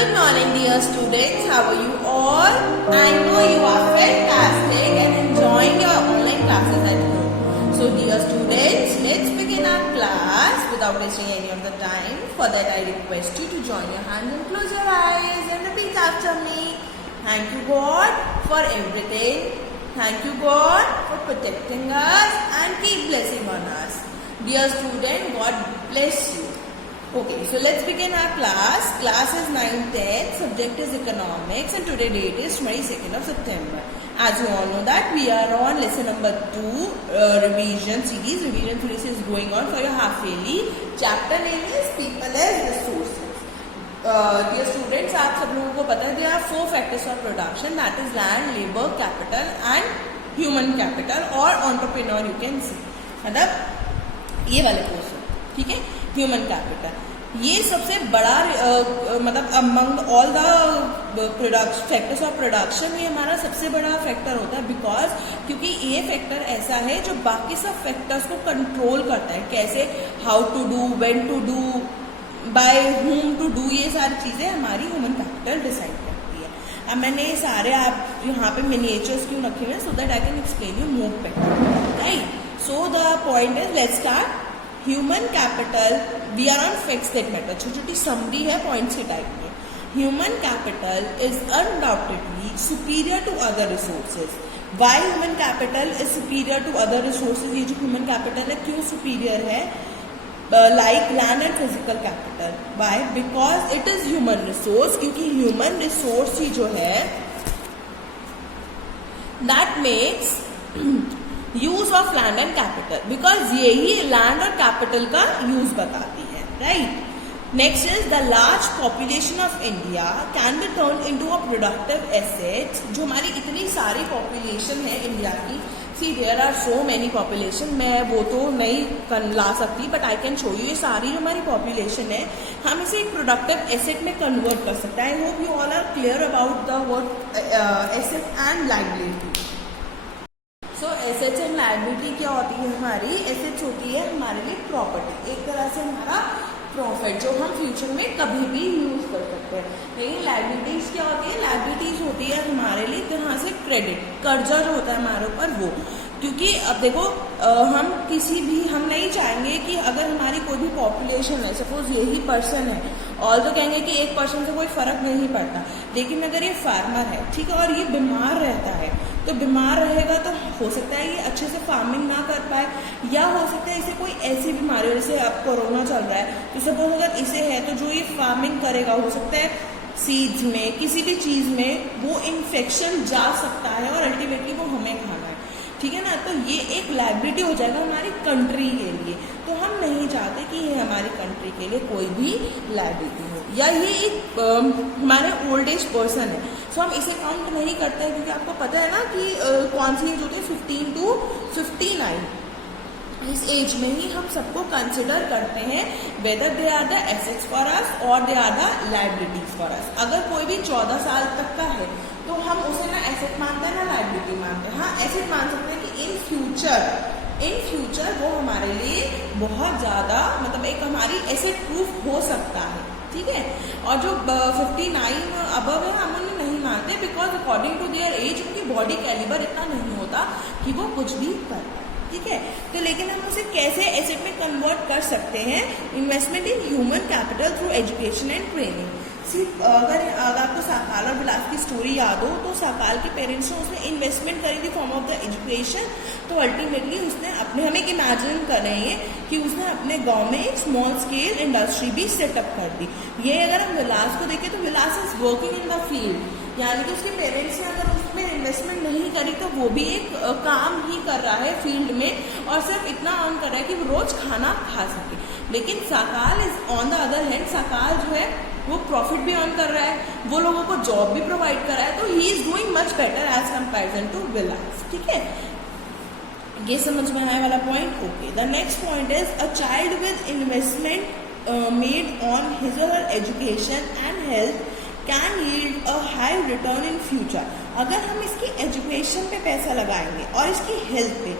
Good morning, dear students. How are you all? I know you are fantastic and enjoying your online classes at home. So, dear students, let's begin our class without wasting any of the time. For that, I request you to join your hands and close your eyes and repeat after me. Thank you, God, for everything. Thank you, God, for protecting us and keep blessing on us. Dear student, God bless you. Okay, so let's begin our class. Class is 9th, subject is economics, and today date is 22nd of September. As you all know that we are on lesson number 2, revision series. Revision series is going on for your half yearly. Chapter name is People as Resources. Dear students, आप सब लोगों को पता है there are 4 factors of production, that is land, labor, capital and human capital or entrepreneur you can say. मतलब ये वाले course ठीक है, ह्यूमन कैपिटल ये सबसे बड़ा मतलब among all the factors of production ये हमारा सबसे बड़ा फैक्टर होता है बिकॉज क्योंकि ये फैक्टर ऐसा है जो बाकी सब फैक्टर्स को कंट्रोल करता है. कैसे, how to do, when to do, by whom to do, ये सारी चीजें हमारी ह्यूमन कैपिटल डिसाइड करती है. अब मैंने ये सारे आप यहाँ पे मिनिएचर्स क्यों रखे हुए हैं so that I can explain you more better, right. So the point is let's start. Human capital we are on fix that matter. छोटी छोटी समरी है पॉइंट्स के टाइप में. Human capital is undoubtedly superior to other resources. Why human capital is superior to other resources. ये जो human capital है क्यों superior है like land and physical capital. Why? Because it is human resource. क्योंकि human resource ही जो है that makes use of land and capital. Because यही लैंड और कैपिटल का यूज बताती है, right. Next is the large population of India can be turn into a productive asset. जो हमारी इतनी सारी पॉपुलेशन है इंडिया की, see there are so many population, मैं वो तो नहीं ला सकती but I can show you. ये सारी जो हमारी पॉपुलेशन है हम इसे एक प्रोडक्टिव एसेट में कन्वर्ट कर सकते हैं. I hope you all are clear about the word asset and liability. So assets and liability क्या होती है हमारी? एसेट्स होती है हमारे लिए प्रॉपर्टी, एक तरह से हमारा प्रॉफिट जो हम फ्यूचर में कभी भी यूज कर सकते हैं. लेकिन लायबिलिटीज क्या होती है? लायबिलिटीज होती है हमारे लिए तरह से क्रेडिट, कर्जा जो होता है हमारे ऊपर वो. क्योंकि अब देखो हम किसी भी हम नहीं चाहेंगे कि अगर हमारी कोई भी पॉपुलेशन है, सपोज यही पर्सन है, और तो कहेंगे कि एक पर्सन से कोई फर्क नहीं पड़ता. लेकिन अगर ये फार्मर है, ठीक है, और ये बीमार रहता है, तो बीमार रहेगा तो हो सकता है ये अच्छे से फार्मिंग ना कर पाए, या हो सकता है इसे कोई ऐसी बीमारी, जैसे अब कोरोना चल रहा है, तो सपोज अगर इसे है तो जो ये फार्मिंग करेगा हो सकता है सीड्स में, किसी भी चीज में वो इन्फेक्शन जा सकता है और अल्टीमेटली वो हमें खाना है, ठीक है ना. तो ये एक लायबिलिटी हो जाएगा हमारी कंट्री के लिए. तो हम नहीं चाहते कि ये हमारी कंट्री के लिए कोई भी लायबिलिटी हो. या ये एक हमारे ओल्ड एज पर्सन है, सो हम इसे काउंट नहीं करते हैं. क्योंकि आपको पता है ना कि कौन सी एज होती है, 15 to 59. इस एज में ही हम सबको कंसिडर करते हैं whether they are the assets for us और they are the liabilities for us. अगर कोई भी 14 साल तक का है तो हम उसे ना एसेट मानते हैं ना लायबिलिटी मानते हैं. हाँ, एसेट मान सकते हैं कि इन फ्यूचर वो हमारे लिए बहुत ज़्यादा मतलब एक हमारी एसेट प्रूफ हो सकता है, ठीक है. और जो 59 अबव है हम उन्हें नहीं मानते because according to their age उनकी बॉडी कैलिबर इतना नहीं होता कि वो कुछ भी कर पाए, ठीक है. तो लेकिन हम उसे कैसे एसेट में कन्वर्ट कर सकते हैं? Investment in human capital through education and training. सिर्फ अगर आपको साकाल और विलास की स्टोरी याद हो तो साकाल के पेरेंट्स ने उसमें इन्वेस्टमेंट करी थी फॉर्म ऑफ द एजुकेशन. तो अल्टीमेटली उसने अपने, हम एक इमेजिन कर रहे हैं कि उसने अपने गांव में एक स्मॉल स्केल इंडस्ट्री भी सेटअप कर दी. ये अगर हम विलास को देखें तो Vilas is working in the field, यानी कि उसके पेरेंट्स ने अगर उसमें इन्वेस्टमेंट नहीं करी तो वो भी एक काम ही कर रहा है फील्ड में और सिर्फ इतना अर्न कर रहा है कि वो रोज खाना खा सके. लेकिन Sakal is on the other hand, Sakal जो है वो प्रॉफिट भी अर्न कर रहा है, वो लोगों को जॉब भी प्रोवाइड कर रहा है. तो he is doing much better as comparison to Vilas, ठीक है. ये समझ में आया वाला point. Okay, the next point is a child with investment made on his और her education and health can yield a high return in future. अगर हम इसकी एजुकेशन पे पैसा लगाएंगे और इसकी हेल्थ पे,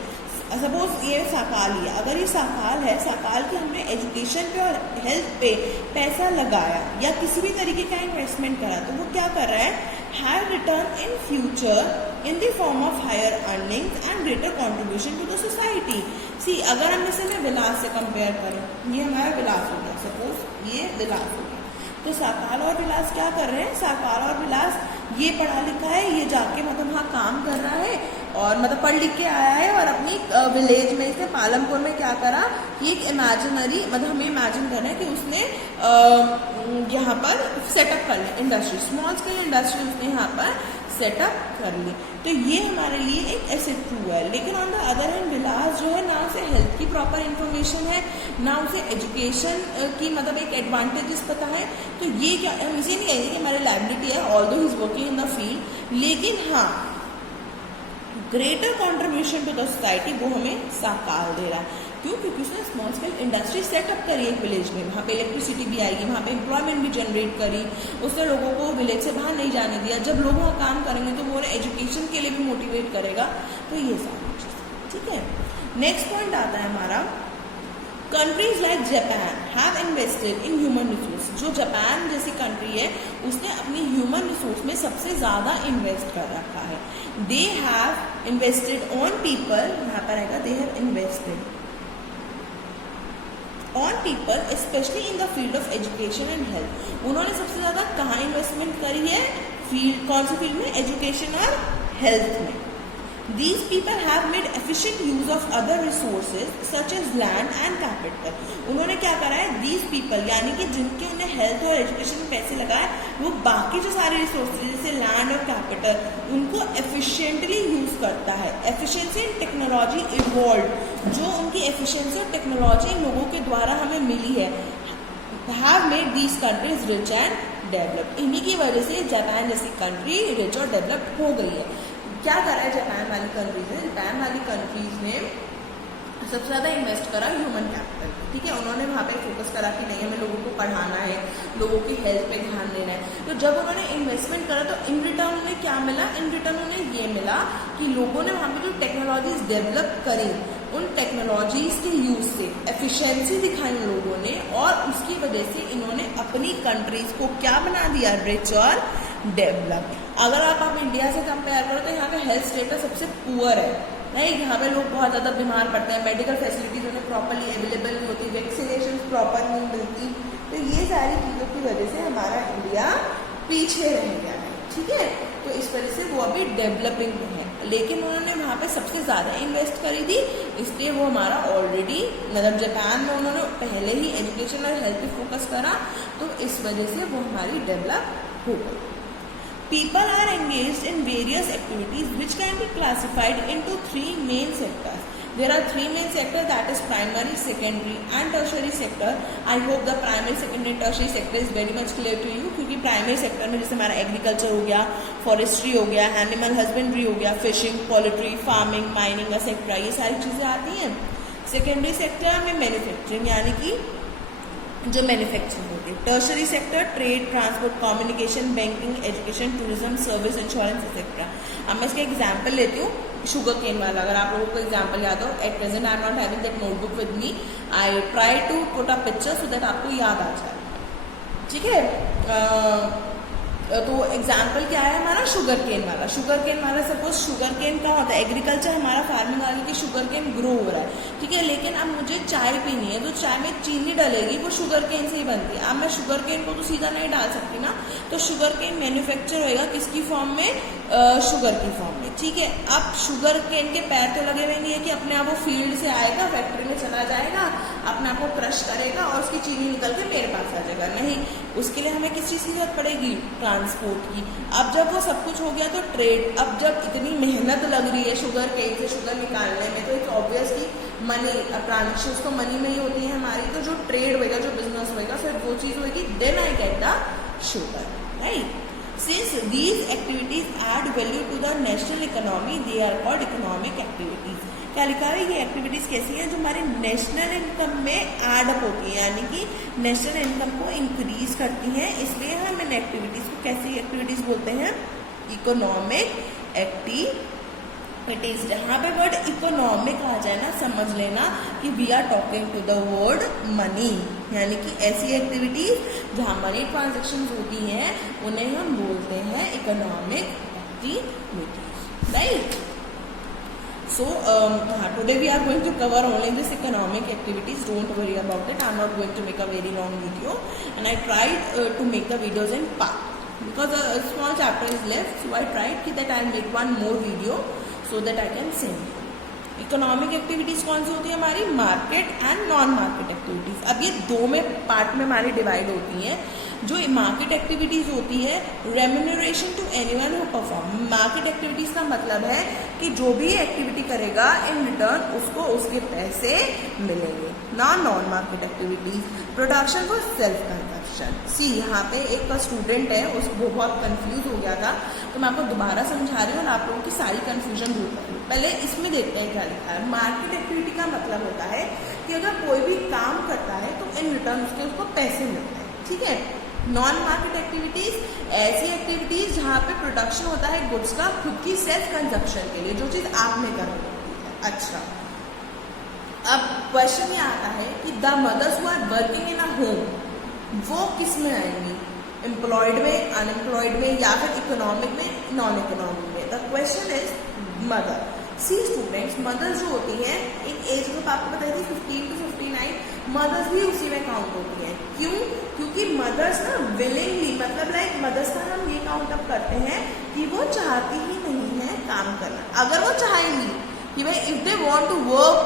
सपोज ये साकाल ही है, अगर ये साकाल है, साकाल की हमने एजुकेशन पे और हेल्थ पे पैसा लगाया या किसी भी तरीके का इन्वेस्टमेंट करा, तो वो क्या कर रहा है, have return in future in the form of higher earnings and greater contribution to the society. See अगर हम इसे मैं विलास से कंपेयर करें, ये हमारा विलास हो गया, सपोज ये विलास हो गया, तो साकाल और विलास क्या कर रहे हैं, साकाल और विलास ये पढ़ा लिखा है, ये जाके मतलब वहाँ काम कर रहा है और मतलब पढ़ लिख के आया है और अपनी विलेज में इसने पालमपुर में क्या करा, ये एक इमेजिनरी मतलब हमें इमेजिन कर रहे हैं कि उसने यहाँ पर सेटअप कर ली इंडस्ट्री, स्मॉल स्केल इंडस्ट्री उसने यहाँ पर सेटअप कर ली, तो ये हमारे लिए एक एसेट ट्रू है। लेकिन ऑन द अदर हैंड विलास जो है ना उसे हेल्थ की प्रॉपर इन्फॉर्मेशन है, ना उसे एजुकेशन की मतलब एक एडवांटेजेस पता है, तो ये क्या, हम इसे नहीं कहेंगे कि हमारी लायबिलिटी है although he is working in the field, लेकिन हाँ greater contribution to the society वो हमें साकाल दे रहा है। क्यों? क्योंकि उसने स्मॉल स्केल इंडस्ट्री सेटअप करी एक विलेज में, वहाँ पे इलेक्ट्रिसिटी भी आएगी, वहाँ पे एम्प्लॉयमेंट भी जनरेट करी, उसने लोगों को विलेज से बाहर नहीं जाने दिया। जब लोग वहाँ काम करेंगे तो वो उन्हें एजुकेशन के लिए भी मोटिवेट करेगा, तो ये सारी चीज़ ठीक है। नेक्स्ट पॉइंट आता है हमारा, countries like Japan have invested in human resource. जो जापान जैसी कंट्री है उसने अपनी ह्यूमन रिसोर्स में सबसे ज़्यादा इन्वेस्ट कर रखा है। They have invested on people, यहाँ पर आएगा they have invested on people specially in the field of education and health. उन्होंने सबसे ज़्यादा कहाँ इन्वेस्टमेंट करी है, फील्ड कौन सी फील्ड में, एजुकेशन और हेल्थ में। These people have made efficient use of other resources such as land and capital. उन्होंने क्या करा है, these people यानी कि जिनके उन्हें हेल्थ और एजुकेशन में पैसे लगाए, वो बाकी जो सारे रिसोर्सेज जैसे लैंड और कैपिटल उनको एफिशिएंटली यूज करता है। एफिशिएंसी एंड टेक्नोलॉजी इवॉल्व, जो उनकी एफिशिएंसी और टेक्नोलॉजी लोगों के द्वारा हमें मिली है, have made these countries rich and developed. इन्हीं की वजह से जापान जैसी कंट्री रिच और डेवलप्ड हो गई है। क्या करा है जापान वाली कंट्रीज ने, जापान वाली कंट्रीज ने सबसे ज़्यादा इन्वेस्ट करा ह्यूमन कैपिटल, ठीक है। उन्होंने वहाँ पे फोकस करा कि नहीं हमें लोगों को पढ़ाना है, लोगों की हेल्थ पे ध्यान देना है। तो जब उन्होंने इन्वेस्टमेंट करा तो इन रिटर्न उन्हें क्या मिला, इन रिटर्न उन्हें ये मिला कि लोगों ने वहाँ पे जो टेक्नोलॉजीज डेवलप करी उन टेक्नोलॉजीज के यूज से एफिशिएंसी दिखाई उन लोगों ने, और उसकी वजह से इन्होंने अपनी कंट्रीज को क्या बना दिया, रिच और डेवलप। अगर आप इंडिया से कंपेयर करो तो यहाँ पे हेल्थ स्टेटस सबसे पुअर है, नहीं, यहाँ पे लोग बहुत ज़्यादा बीमार पड़ते हैं, मेडिकल फैसिलिटीज उन्हें प्रॉपरली अवेलेबल नहीं होती, वैक्सीनेशन प्रॉपर नहीं मिलती, तो ये सारी चीज़ों की वजह से हमारा इंडिया पीछे रह गया है, ठीक है। तो इस वजह से वो अभी डेवलपिंग में है, लेकिन उन्होंने वहाँ पे सबसे ज़्यादा इन्वेस्ट करी थी, इसलिए वो हमारा ऑलरेडी मतलब जापान में उन्होंने पहले ही एजुकेशन और हेल्थ पे फोकस करा, तो इस वजह से वो हमारी डेवलप हो गई। People are engaged in various activities which can be classified into three main sectors. There are three main sectors, that is primary, secondary and tertiary sector. I hope the primary, secondary, tertiary sector is very much clear to you, क्योंकि primary sector में जैसे हमारा agriculture हो गया, forestry हो गया, animal husbandry हो गया, fishing, poultry, farming, mining etc. ये सारी चीज़ें आती हैं। secondary sector में manufacturing यानी कि जो मैन्युफैक्चरिंग होती है। Tertiary sector trade, transport, communication, banking, education, tourism, service, insurance etcetera. अब मैं इसका एग्जांपल लेती हूँ, शुगर केन वाला। अगर आप लोगों को एग्जांपल याद हो, at present I am not having that notebook with me, I try to put a picture so that आपको याद आ जाए, ठीक है। तो एग्जाम्पल क्या है हमारा, शुगर केन वाला। शुगर केन वाला सपोज शुगर केन का होता है, एग्रीकल्चर हमारा फार्मिंग वाले की शुगर केन ग्रो हो रहा है, ठीक है, लेकिन अब मुझे चाय पीनी है तो चाय में चीनी डलेगी, वो शुगर केन से ही बनती है। अब मैं शुगर केन को तो सीधा नहीं डाल सकती ना, तो शुगर केन मैन्युफैक्चर होएगा किसकी फॉर्म में, शुगर की फॉर्म में, ठीक है। अब शुगर केन के पैर तो लगे हुए नहीं है कि अपने आप वो फील्ड से आएगा, फैक्ट्री में चला जाएगा, अपने आप को क्रश करेगा और उसकी चीनी निकल के मेरे पास आ जाएगा, नहीं। उसके लिए हमें किस चीज़ की जरूरत पड़ेगी, ट्रांसपोर्ट की। अब जब वो सब कुछ हो गया तो ट्रेड, अब जब इतनी मेहनत लग रही है शुगर केन से शुगर निकालने में, तो इट्स ऑब्वियस कि मनी, ट्रांजेक्शन तो मनी में ही होती है हमारी, तो जो ट्रेड होएगा, जो बिजनेस होएगा, फिर वो चीज़ होगी, then I get the sugar, right. Since these activities add value to the national economy, they are called economic activities. क्या लिखा है, ये एक्टिविटीज कैसी हैं जो हमारे नेशनल इनकम में एड अप होती है, यानी कि नेशनल इनकम को इंक्रीज करती हैं, इसलिए हम इन एक्टिविटीज को कैसी एक्टिविटीज बोलते हैं, इकोनॉमिक इट इज, यहाँ पे वर्ड इकोनॉमिक आ जाए ना, समझ लेना कि we are talking to the word money, यानी कि ऐसी एक्टिविटीज जहाँ मनी ट्रांजेक्शन होती हैं उन्हें हम बोलते हैं economic activities, right. So today we are going to cover only this economic activities. Don't worry about it. I'm not going to make a very long video, and I tried to make the videos in part because a small chapter is left. So I tried that I'll make one more video so that I can send you. Economic activities कौन सी होती है हमारी? Market and non market activities. अब ये दो में part में हमारी डिवाइड होती हैं. जो मार्केट एक्टिविटीज होती है, remuneration to anyone who perform. Market activities का मतलब है कि जो भी एक्टिविटी करेगा इन रिटर्न उसको उसके पैसे मिलेंगे. Non market activities, production for self consumption. See यहाँ पे एक स्टूडेंट है, उसको बहुत कंफ्यूज हो गया था, तो मैं आपको दोबारा समझा रही हूँ और आप लोगों की सारी कंफ्यूजन दूर कर रही हूँ. पहले इसमें देखते हैं क्या लिखा है. मार्केट एक्टिविटी का मतलब होता है कि अगर कोई भी काम करता है तो इन रिटर्न उसको पैसे मिलते हैं, ठीक है. नॉन मार्केट एक्टिविटीज ऐसी एक्टिविटीज जहाँ पे प्रोडक्शन होता है गुड्स का खुद की सेल्फ कंजप्शन के लिए, जो चीज आपने करनी होती है. अच्छा, अब क्वेश्चन ये आता है कि the mothers who are working in a home वो किस में आएंगी? एम्प्लॉयड में, अनएम्प्लॉयड में, या फिर इकोनॉमिक में, नॉन इकोनॉमिक में? The question is mother. See students, mothers जो होती हैं एक एज ग्रुप आपको बताई थी 15 to 59, मदर्स भी उसी में काउंट होती हैं. क्यों? क्योंकि मदर्स ना विलिंगली, मतलब लाइक मदर्स का हम ये काउंट अप करते हैं कि वो चाहती ही नहीं है काम करना. अगर वो चाहेंगी कि भाई if they want to work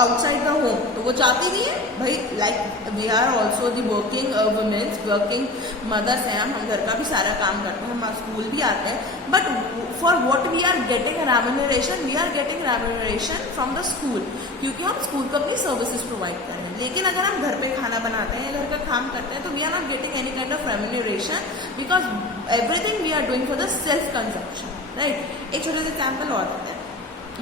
outside the home, तो वो चाहती नहीं है भाई. Like we are also the working womens, working mothers हैं हम घर का भी सारा काम करते हैं, हम स्कूल भी आते हैं, but for what we are getting remuneration, we are getting remuneration from the school, क्योंकि हम स्कूल को अपनी सर्विसेज प्रोवाइड कर रहे हैं. लेकिन अगर हम घर पे खाना बनाते हैं, घर का काम करते हैं, तो we are not getting any kind of remuneration because everything we are doing for the self consumption, right. एक छोटे से एग्जाम्पल और देते हैं.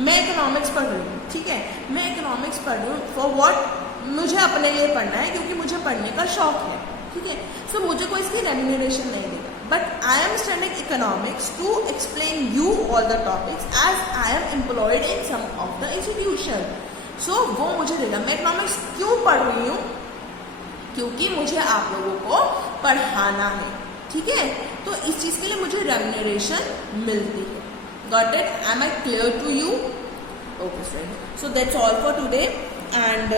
मैं इकोनॉमिक्स पढ़ रही हूँ, ठीक है. मैं इकोनॉमिक्स पढ़ रही हूँ फॉर व्हाट? मुझे अपने लिए पढ़ना है क्योंकि मुझे पढ़ने का शौक है, ठीक है. सो मुझे कोई इसकी रेम्यूनरेशन नहीं देगा, but I am studying economics to explain you all the topics as I am employed in some of the institution. So वो मुझे देगा. मैं इकोनॉमिक्स क्यों पढ़ रही हूँ? क्योंकि मुझे आप लोगों को पढ़ाना है, ठीक है. तो इस चीज के लिए मुझे रेम्यूनरेशन मिलती है. Got it? Am I clear to you? Okay, friends. So that's all for today. And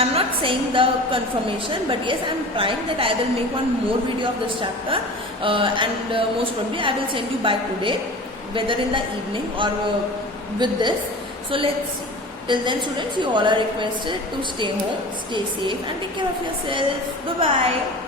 I'm not saying the confirmation, but yes, I'm trying that I will make one more video of this chapter, and most probably I will send you by today, whether in the evening or with this. So let's see. Till then, students, you all are requested to stay home, stay safe, and take care of yourself. Bye bye.